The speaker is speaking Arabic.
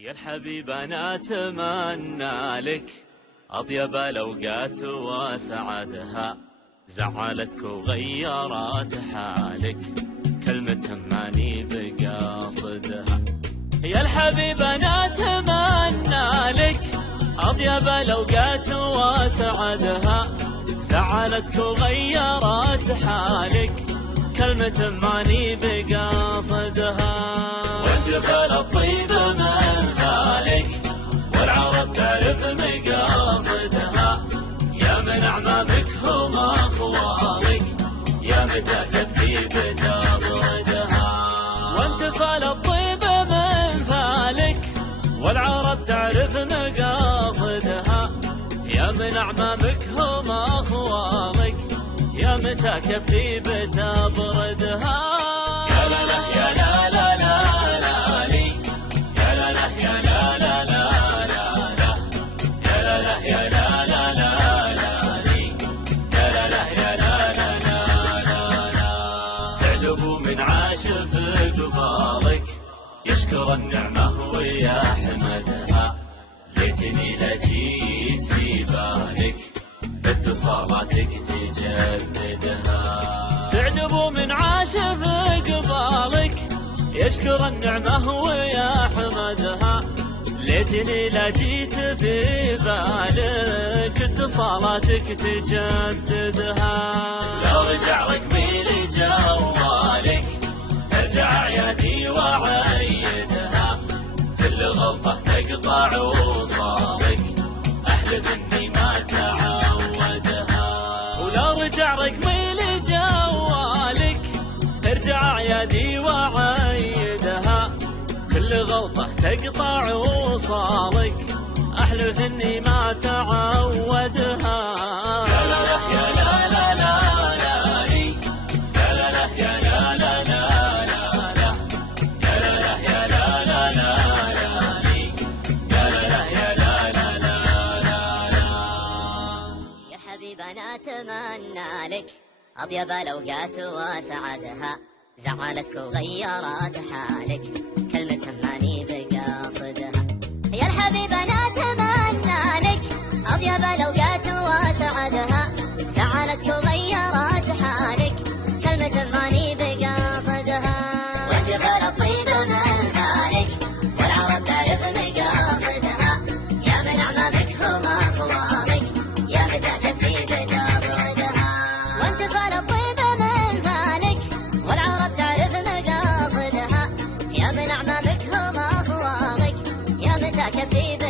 يا الحبيب أنا أتمنى لك أطيب الأوقات وسعادها، زعلتك وغيرت حالك كلمة ماني بقاصدها. يا الحبيب أنا أتمنى لك أطيب الأوقات وسعادها، زعلتك وغيرت حالك كلمة ماني بقاصدها. والجبل الطيب من خالك والعرب تعرف مقاصدها، يا من أعمامك هم أخوالك يا متى كذيب تبردها. وانتفال الطيب من فالك والعرب تعرف مقاصدها، يا من أعمامك هم أخوالك يا متى كذيب تبردها. يا لا لا يا لا لا لا لا لي، يا لا لا يا لا لا لا لا لا، يا لا لا يا لا لا لا لا لي، يا لا لا يا لا لا لا لا. سعد ابو من عاش في قبالك يشكر النعمة ويحمدها، ليتني لجيت في بالك باتصالاتك تجددها. سعد ابو من عاش في قبالك يشكر النعمة ويحمدها، ليتني لجيت في بالك اتصالاتك تجددها. لو رجع رقمي لجوالك ارجع عيادي وعيدها، كل غلطة تقطع وصالك احلف اني ما تعودها. ولو رجع رقمي لجوالك ارجع عيادي وعيدها، كل غلطة تقطع وصالك احلف اني ما تعودها. يا لا لا يا لا لا لا لا لي، يا لا لا يا لا لا لا لا لا، يا لا لا يا لا لا لا لا لي، يا لا لا يا لا لا لا لا لا. يا حبيب أنا أتمنى لك أطيب الأوقات وسعادها، زعلتك وغيرت حالك كلمة ماني بقاصدها. يا الحبيب أنا أتمنى لك أطيب الأوقات وسعادها، زعلتك وغيرت حالك كلمة ماني بقاصدها. والجبل الطيب من ذلك والعرب تعرف مقاصدها، يا من أعمامك هم أخوالك يا متى كذيب تبردها. وانتفال الطيب من ذلك والعرب تعرف مقاصدها، يا من أعمامك هم أخوالك يا متى كذيب